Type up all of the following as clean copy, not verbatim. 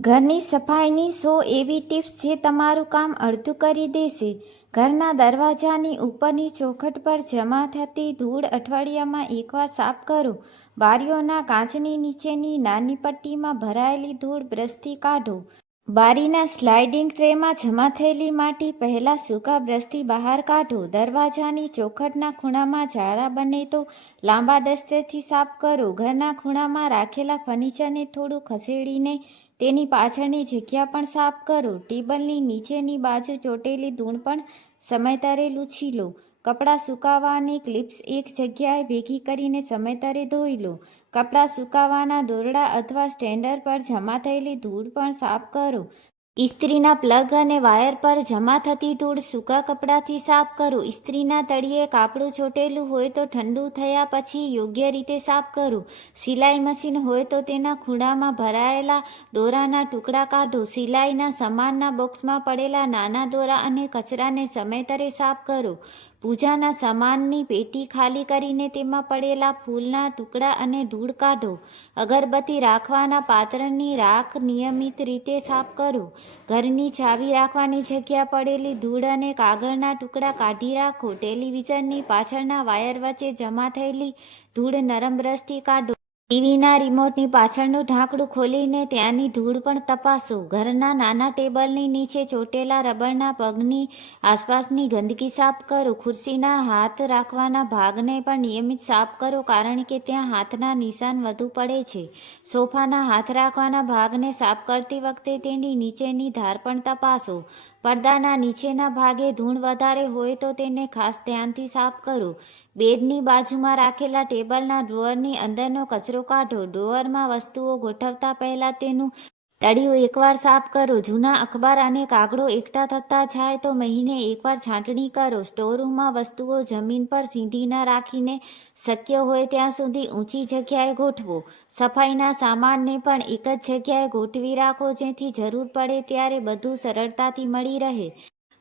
ઘરની સફાઈની 100 એવી ટિપ્સ જે તમારું કામ અડધું કરી દેશે. ઘરના દરવાજાની ઉપરની ચોખટ પર જમા થતી ધૂળ અઠવાડિયામાં એકવાર સાફ કરો. બારીઓના કાચની નીચેની નાની પટ્ટીમાં ભરાયેલી ધૂળ બ્રશથી કાઢો. બારીના સ્લાઇડિંગ ટ્રેમાં જમા થયેલી માટી પહેલાં સૂકા બ્રશથી બહાર કાઢો. દરવાજાની ચોખટના ખૂણામાં ઝાડા બને તો લાંબા ડસ્ટરથી સાફ કરો. ઘરના ખૂણામાં રાખેલા ફર્નિચરને થોડું ખસેડીને તેની પાછળની જગ્યા પણ સાફ કરો. ટેબલની નીચેની બાજુ ચોટેલી ધૂળ પણ સમયતરે લૂછી લો. કપડાં સુકાવવાની ક્લિપ્સ એક જગ્યાએ ભેગી કરીને સમયતરે ધોઈ લો. કપડાં સુકાવવાના દોરડા અથવા સ્ટેન્ડર પર જમા થયેલી ધૂળ પણ સાફ કરો. ઇસ્ત્રીના પ્લગ અને વાયર પર જમા થતી ધૂળ સૂકા કપડાથી સાફ કરો. ઇસ્ત્રીના તળિયે કાપડું ચોટેલું હોય તો ઠંડુ થયા પછી યોગ્ય રીતે સાફ કરો. સિલાઈ મશીન હોય તો તેના ખૂણામાં ભરાયેલા દોરાના ટુકડા કાઢો. સિલાઈના સામાનના બોક્સમાં પડેલા નાના દોરા અને કચરાને સમયતરે સાફ કરો. પૂજાના સામાનની પેટી ખાલી કરીને તેમાં પડેલા ફૂલના ટુકડા અને ધૂળ કાઢો. અગરબત્તી રાખવાના પાત્રની રાખ નિયમિત રીતે સાફ કરો. ઘરની ચાવી રાખવાની જગ્યા પડેલી ધૂળ અને કાગળના ટુકડા કાઢી રાખો. ટેલિવિઝનની પાછળના વાયર વચ્ચે જમા થયેલી ધૂળ નરમ બ્રશથી કાઢો. ટીવીના રિમોટની પાછળનું ઢાંકણું ખોલીને ત્યાંની ધૂળ પણ તપાસો. ઘરના નાના ટેબલની નીચે ચોટેલા રબરના પગની આસપાસની ગંદકી સાફ કરો. ખુરશીના હાથ રાખવાના ભાગને પણ નિયમિત સાફ કરો કારણ કે ત્યાં હાથના નિશાન વધુ પડે છે. સોફાના હાથ રાખવાના ભાગને સાફ કરતી વખતે તેની નીચેની ધાર પણ તપાસો. પડદાના નીચેના ભાગે ધૂળ વધારે હોય તો તેને ખાસ ધ્યાનથી સાફ કરો. બેડની બાજુમાં રાખેલા ટેબલના ડ્રોઅરની અંદરનો કચરો કાઢો. ડ્રોઅરમાં વસ્તુઓ ગોઠવતા પહેલાં તેનું તળિયું એકવાર સાફ કરો. જૂના અખબાર અને કાગળો એકઠા થતા જાય તો મહિને એકવાર છાંટણી કરો. સ્ટોરરૂમમાં વસ્તુઓ જમીન પર સીધી ન રાખીને શક્ય હોય ત્યાં સુધી ઊંચી જગ્યાએ ગોઠવો. સફાઈના સામાનને પણ એક જ જગ્યાએ ગોઠવી રાખો જેથી જરૂર પડે ત્યારે બધું સરળતાથી મળી રહે.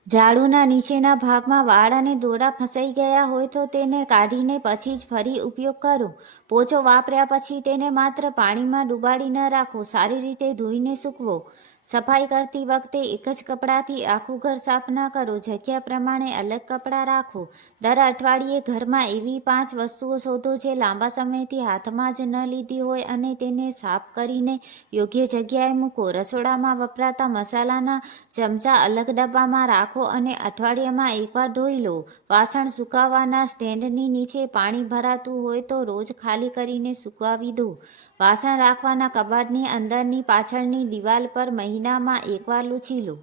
ઝાડુના નીચેના ભાગમાં વાળ અને દોરા ફસાઈ ગયા હોય તો તેને કાઢીને પછી જ ફરી ઉપયોગ કરો. પોછો વાપર્યા પછી તેને માત્ર પાણીમાં ડૂબાડી ન રાખો. સારી રીતે ધોઈને સૂકવો. સફાઈ કરતી વખતે એક જ કપડાથી આખું ઘર સાફ ન કરો. જગ્યા પ્રમાણે અલગ કપડાં રાખો. દર અઠવાડિયે ઘરમાં એવી 5 વસ્તુઓ શોધો જે લાંબા સમયથી હાથમાં જ ન લીધી હોય અને તેને સાફ કરીને યોગ્ય જગ્યાએ મૂકો. રસોડામાં વપરાતા મસાલાના ચમચા અલગ ડબ્બામાં રાખો અને અઠવાડિયામાં એકવાર ધોઈ લો. વાસણ સુકાવવાના સ્ટેન્ડની નીચે પાણી ભરાતું હોય તો રોજ ખાલી કરીને સુકાવી દો. વાસણ રાખવાના કબાટની અંદરની પાછળની દિવાલ પર મહિનામાં એકવાર લૂછી લો.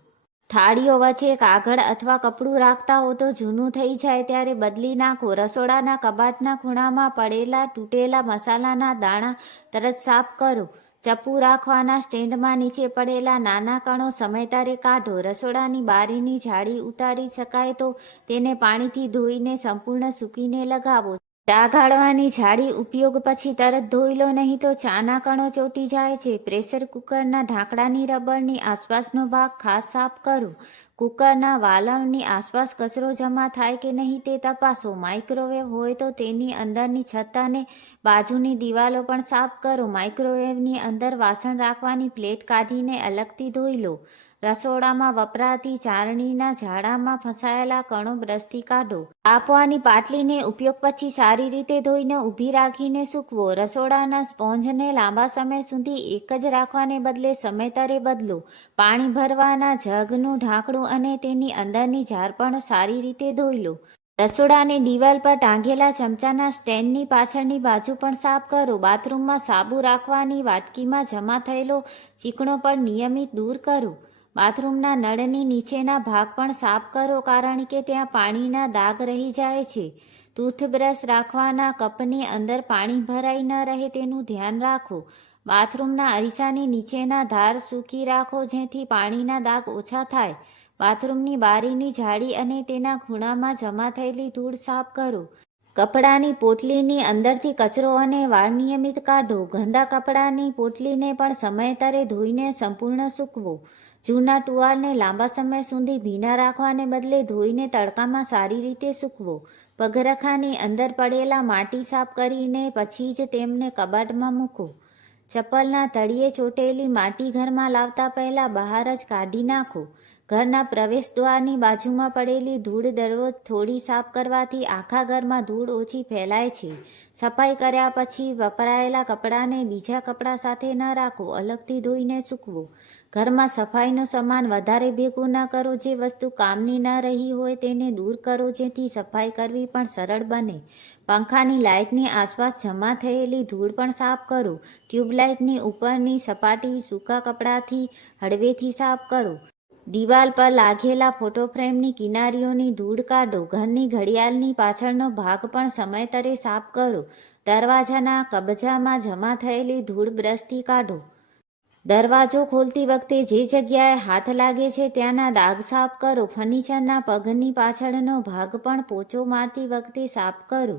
થાળીઓ વચ્ચે કાગળ અથવા કપડું રાખતા હો તો જૂનું થઈ જાય ત્યારે બદલી નાખો. રસોડાના કબાટના ખૂણામાં પડેલા તૂટેલા મસાલાના દાણા તરત સાફ કરો. ચપ્પુ રાખવાના સ્ટેન્ડમાં નીચે પડેલા નાના કણો સમયતરે કાઢો. રસોડાની બારીની જાળી ઉતારી શકાય તો તેને પાણીથી ધોઈને સંપૂર્ણ સૂકીને લગાવો. ચા ગાળવાની જાળી ઉપયોગ પછી તરત ધોઈ લો નહીં તો ચાના કણો ચોંટી જાય છે. પ્રેશર કુકરના ઢાંકણાની રબરની આસપાસનો ભાગ ખાસ સાફ કરો. કુકરના વાલ્વની આસપાસ કચરો જમા થાય કે નહીં તે તપાસો. માઇક્રોવેવ હોય તો તેની અંદરની છત અને બાજુની દિવાલો પણ સાફ કરો. માઇક્રોવેવની અંદર વાસણ રાખવાની પ્લેટ કાઢીને અલગથી ધોઈ લો. રસોડામાં વપરાતી ચારણીના ઝાડામાં ફસાયેલા કણો બ્રશથી કાઢો. આપવાની પાટલીને ઉપયોગ પછી સારી રીતે ધોઈને ઊભી રાખીને સૂકવો. રસોડાના સ્પોન્જને લાંબા સમય સુધી એક જ રાખવાને બદલે સમયતરે બદલો. પાણી ભરવાના જગનું ઢાંકણું અને તેની અંદરની જાર પણ સારી રીતે ધોઈ લો. રસોડાની દિવાલ પર ટાંગેલા ચમચાના સ્ટેન્ડની પાછળની બાજુ પણ સાફ કરો. બાથરૂમમાં સાબુ રાખવાની વાટકીમાં જમા થયેલો ચીકણો પણ નિયમિત દૂર કરો. બાથરૂમના નળની નીચેના ભાગ પણ સાફ કરો કારણ કે ત્યાં પાણીના દાગ રહી જાય છે. ટૂથબ્રશ રાખવાના કપની અંદર પાણી ભરાઈ ન રહે તેનું ધ્યાન રાખો. બાથરૂમના અરીસાની નીચેના ધાર સૂકી રાખો જેથી પાણીના દાગ ઓછા થાય. બાથરૂમની બારીની જાળી અને તેના ખૂણામાં જમા થયેલી ધૂળ સાફ કરો. કપડાની પોટલીની અંદરથી કચરો અને વાળ નિયમિત કાઢો. ગંદા કપડાની પોટલીને પણ સમયતરે ધોઈને સંપૂર્ણ સૂકવો. જૂના ટુવાલને લાંબા સમય સુધી ભીના રાખવાને બદલે ધોઈને તડકામાં સારી રીતે સૂકવો. પગરખાની અંદર પડેલા માટી સાફ કરીને પછી જ તેમને કબાટમાં મૂકો. ચપ્પલના તળિયે ચોટેલી માટી ઘરમાં લાવતા પહેલાં બહાર જ કાઢી નાખો. ઘરના પ્રવેશદ્વારની બાજુમાં પડેલી ધૂળ દરરોજ થોડી સાફ કરવાથી આખા ઘરમાં ધૂળ ઓછી ફેલાય છે. સફાઈ કર્યા પછી વપરાયેલા કપડાને બીજા કપડાં સાથે ન રાખો, અલગથી ધોઈને સૂકવો. ઘરમાં સફાઈનો સામાન વધારે ભેગું ન કરો. જે વસ્તુ કામની ન રહી હોય તેને દૂર કરો, જેથી સફાઈ કરવી પણ સરળ બને. પંખાની લાઇટની આસપાસ જમા થયેલી ધૂળ પણ સાફ કરો. ટ્યુબલાઇટની ઉપરની સપાટી સૂકા કપડાથી હળવેથી સાફ કરો. દિવાલ પર લાગેલા ફોટોફ્રેમની કિનારીઓની ધૂળ કાઢો. ઘરની ઘડિયાળની પાછળનો ભાગ પણ સમયસરે સાફ કરો. દરવાજાના કબજામાં જમા થયેલી ધૂળ બ્રશથી કાઢો. દરવાજો ખોલતી વખતે જે જગ્યાએ હાથ લાગે છે ત્યાંના દાગ સાફ કરો. ફર્નિચરના પગની પાછળનો ભાગ પણ પોચો મારતી વખતે સાફ કરો.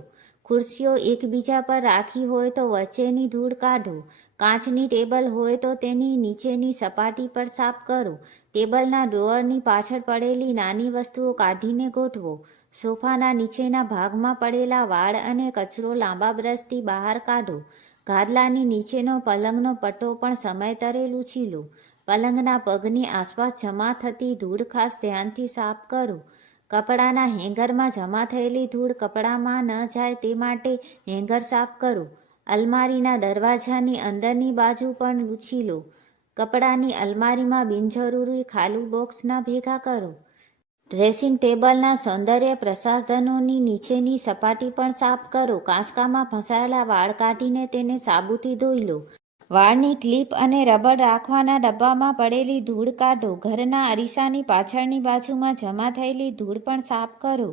ખુરશીઓ એકબીજા પર રાખી હોય તો વચ્ચેની ધૂળ કાઢો. કાચની ટેબલ હોય તો તેની નીચેની સપાટી પર સાફ કરો. ટેબલના ડ્રોઅરની પાછળ પડેલી નાની વસ્તુઓ કાઢીને ગોઠવો. સોફાના નીચેના ભાગમાં પડેલા વાળ અને કચરો લાંબા બ્રશથી બહાર કાઢો. ગાદલાની નીચેનો પલંગનો પટ્ટો પણ સમયસરે લૂછી લો. પલંગના પગની આસપાસ જમા થતી ધૂળ ખાસ ધ્યાનથી સાફ કરો. કપડાના હેંગરમાં જમા થયેલી ધૂળ કપડામાં ન જાય તે માટે હેંગર સાફ કરો. અલમારીના દરવાજાની અંદરની બાજુ પણ લૂછી લો. કપડાની અલમારીમાં બિનજરૂરી ખાલી બોક્સ ન ભેગા કરો. ડ્રેસિંગ ટેબલના સૌંદર્ય પ્રસાધનોની નીચેની સપાટી પણ સાફ કરો. કાંસકામાં ફસાયેલા વાળ કાઢીને તેને સાબુથી ધોઈ લો. વાળની ક્લિપ અને રબર રાખવાના ડબ્બામાં પડેલી ધૂળ કાઢો. ઘરના અરીસાની પાછળની બાજુમાં જમા થયેલી ધૂળ પણ સાફ કરો.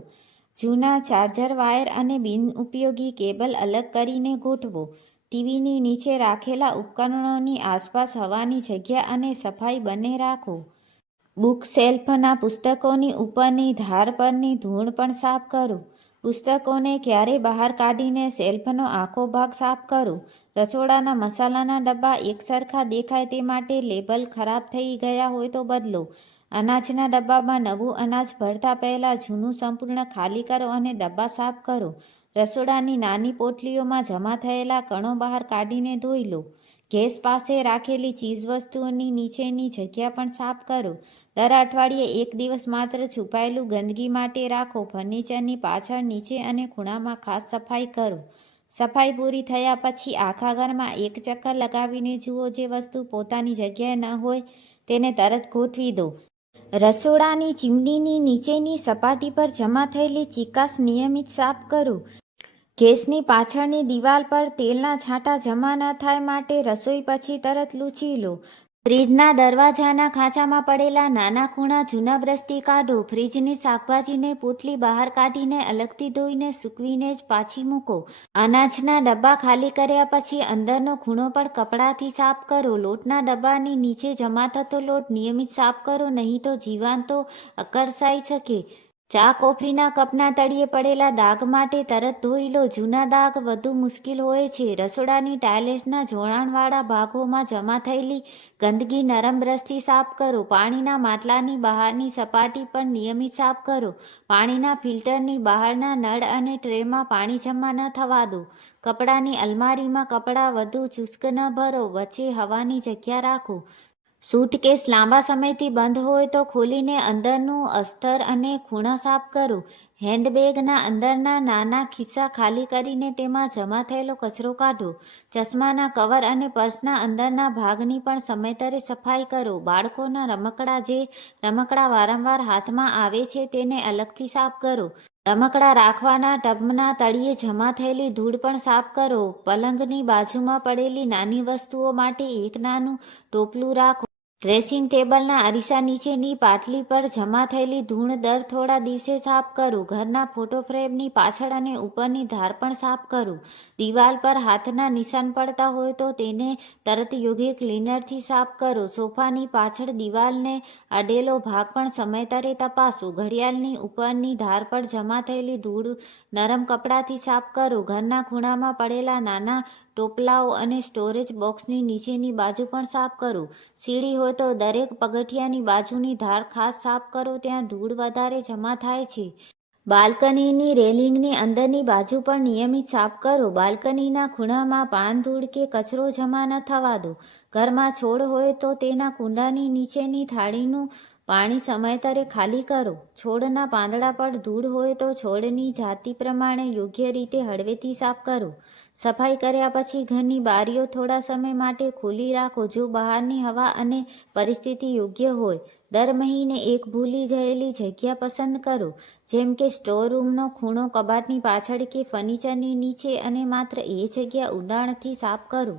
જૂના ચાર્જર વાયર અને બિનઉપયોગી કેબલ અલગ કરીને ગોઠવો. ટીવીની નીચે રાખેલા ઉપકરણોની આસપાસ હવાની જગ્યા અને સફાઈ બંને રાખો. બુક શેલ્ફના પુસ્તકોની ઉપરની ધાર પરની ધૂળ પણ સાફ કરો. પુસ્તકોને ક્યારે બહાર કાઢીને શેલ્ફનો આખો ભાગ સાફ કરો. રસોડાના મસાલાના ડબ્બા એકસરખા દેખાય તે માટે લેબલ ખરાબ થઈ ગયા હોય તો બદલો. અનાજના ડબ્બામાં નવું અનાજ ભરતા પહેલાં જૂનું સંપૂર્ણ ખાલી કરો અને ડબ્બા સાફ કરો. રસોડાની નાની પોટલીઓમાં જમા થયેલા કણો બહાર કાઢીને ધોઈ લો. ગેસ પાસે રાખેલી ચીજવસ્તુઓની નીચેની જગ્યા પણ સાફ કરો. દર અઠવાડિયે એક દિવસ માત્ર છુપાયેલું ગંદકી માટે રાખો. ફર્નિચરની પાછળ, નીચે અને ખૂણામાં ખાસ સફાઈ કરો. સફાઈ પૂરી થયા પછી આખા ઘરમાં એક ચક્કર લગાવીને જુઓ. જે વસ્તુ પોતાની જગ્યાએ ન હોય તેને તરત ગોઠવી દો. રસોડાની ચીમનીની નીચેની સપાટી પર જમા થયેલી ચીકાશ નિયમિત સાફ કરો. ગેસની પાછળની દિવાલ પર તેલના છાંટા જમા ન થાય માટે રસોઈ પછી તરત લૂછી લો. ફ્રીજના દરવાજાના ખાંચામાં પડેલા નાના ખૂણા જૂના બ્રશથી કાઢો. ફ્રીજની શાકભાજીની પોટલી બહાર કાઢીને અલગથી ધોઈને સૂકવીને જ પાછી મૂકો. અનાજના ડબ્બા ખાલી કર્યા પછી અંદરનો ખૂણો પણ કપડાથી સાફ કરો. લોટના ડબ્બાની નીચે જમા થતો લોટ નિયમિત સાફ કરો, નહીં તો જીવાતો આકર્ષાઈ શકે. ચા કોફીના કપના તળિયે પડેલા દાગ માટે તરત ધોઈ લો. જૂના દાગ વધુ મુશ્કેલ હોય છે. રસોડાની ટાઇલ્સના જોડાણવાળા ભાગોમાં જમા થયેલી ગંદકી નરમ બ્રશથી સાફ કરો. પાણીના માટલાની બહારની સપાટી પણ નિયમિત સાફ કરો. પાણીના ફિલ્ટરની બહારના નળ અને ટ્રેમાં પાણી જમા ન થવા દો. કપડાની અલમારીમાં કપડાં વધુ ચુસ્ત ન ભરો. વચ્ચે હવાની જગ્યા રાખો. સૂટકેસ લાંબા સમયથી બંધ હોય તો ખોલીને અંદરનું અસ્તર અને ખૂણા સાફ કરો. હેન્ડબેગના અંદરના નાના ખિસ્સા ખાલી કરીને તેમાં જમા થયેલો કચરો કાઢો. ચશ્માના કવર અને પર્સના અંદરના ભાગની પણ સમયસરે સફાઈ કરો. બાળકોના રમકડાં જે રમકડાં વારંવાર હાથમાં આવે છે તેને અલગથી સાફ કરો. રમકડાં રાખવાના ટબના તળિયે જમા થયેલી ધૂળ પણ સાફ કરો. પલંગની બાજુમાં પડેલી નાની વસ્તુઓ માટે એક નાનું ટોપલું રાખો. ડ્રેસિંગ ટેબલના અરીસા નીચેની પાટલી પર જમા થયેલી ધૂળ દર થોડા દિવસે સાફ કરો. ઘરના ફોટો ફ્રેમની પાછળ અને ઉપરની ધાર પણ સાફ કરો. દિવાલ પર હાથના નિશાન પડતા હોય તો તેને તરત યોગ્ય ક્લીનરથી સાફ કરો. સોફાની પાછળ દિવાલને અડેલો ભાગ પણ સમયસરે તપાસો. ઘડિયાળની ઉપરની ધાર પર જમા થયેલી ધૂળ નરમ કપડાથી સાફ કરો. ઘરના ખૂણામાં પડેલા નાના ટોપલાઓ અને સ્ટોરેજ બોક્સની નીચેની બાજુ પણ સાફ કરો. સીડી હોય તો દરેક પગથિયાની બાજુની ધાર ખાસ સાફ કરો. ત્યાં ધૂળ વધારે જમા થાય છે. બાલ્કનીની રેલિંગની અંદરની બાજુ પણ નિયમિત સાફ કરો. બાલ્કનીના ખૂણામાં પાન, ધૂળ કે કચરો જમા ન થવા દો. ઘરમાં છોડ હોય તો તેના કુંડાની નીચેની થાળીનું પાણી સમયસર ખાલી કરો. છોડના પાંદડા પર ધૂળ હોય તો છોડની જાતિ પ્રમાણે યોગ્ય રીતે હળવેથી સાફ કરો. સફાઈ કર્યા પછી ઘરની બારીઓ થોડા સમય માટે ખુલ્લી રાખો જો બહારની હવા અને પરિસ્થિતિ યોગ્ય હોય. દર મહિને એક ભૂલી ગયેલી જગ્યા પસંદ કરો, જેમ કે સ્ટોર રૂમનો ખૂણો, કબાટની પાછળ કે ફર્નિચરની નીચે, અને માત્ર એ જગ્યા ઊંડાણથી સાફ કરો.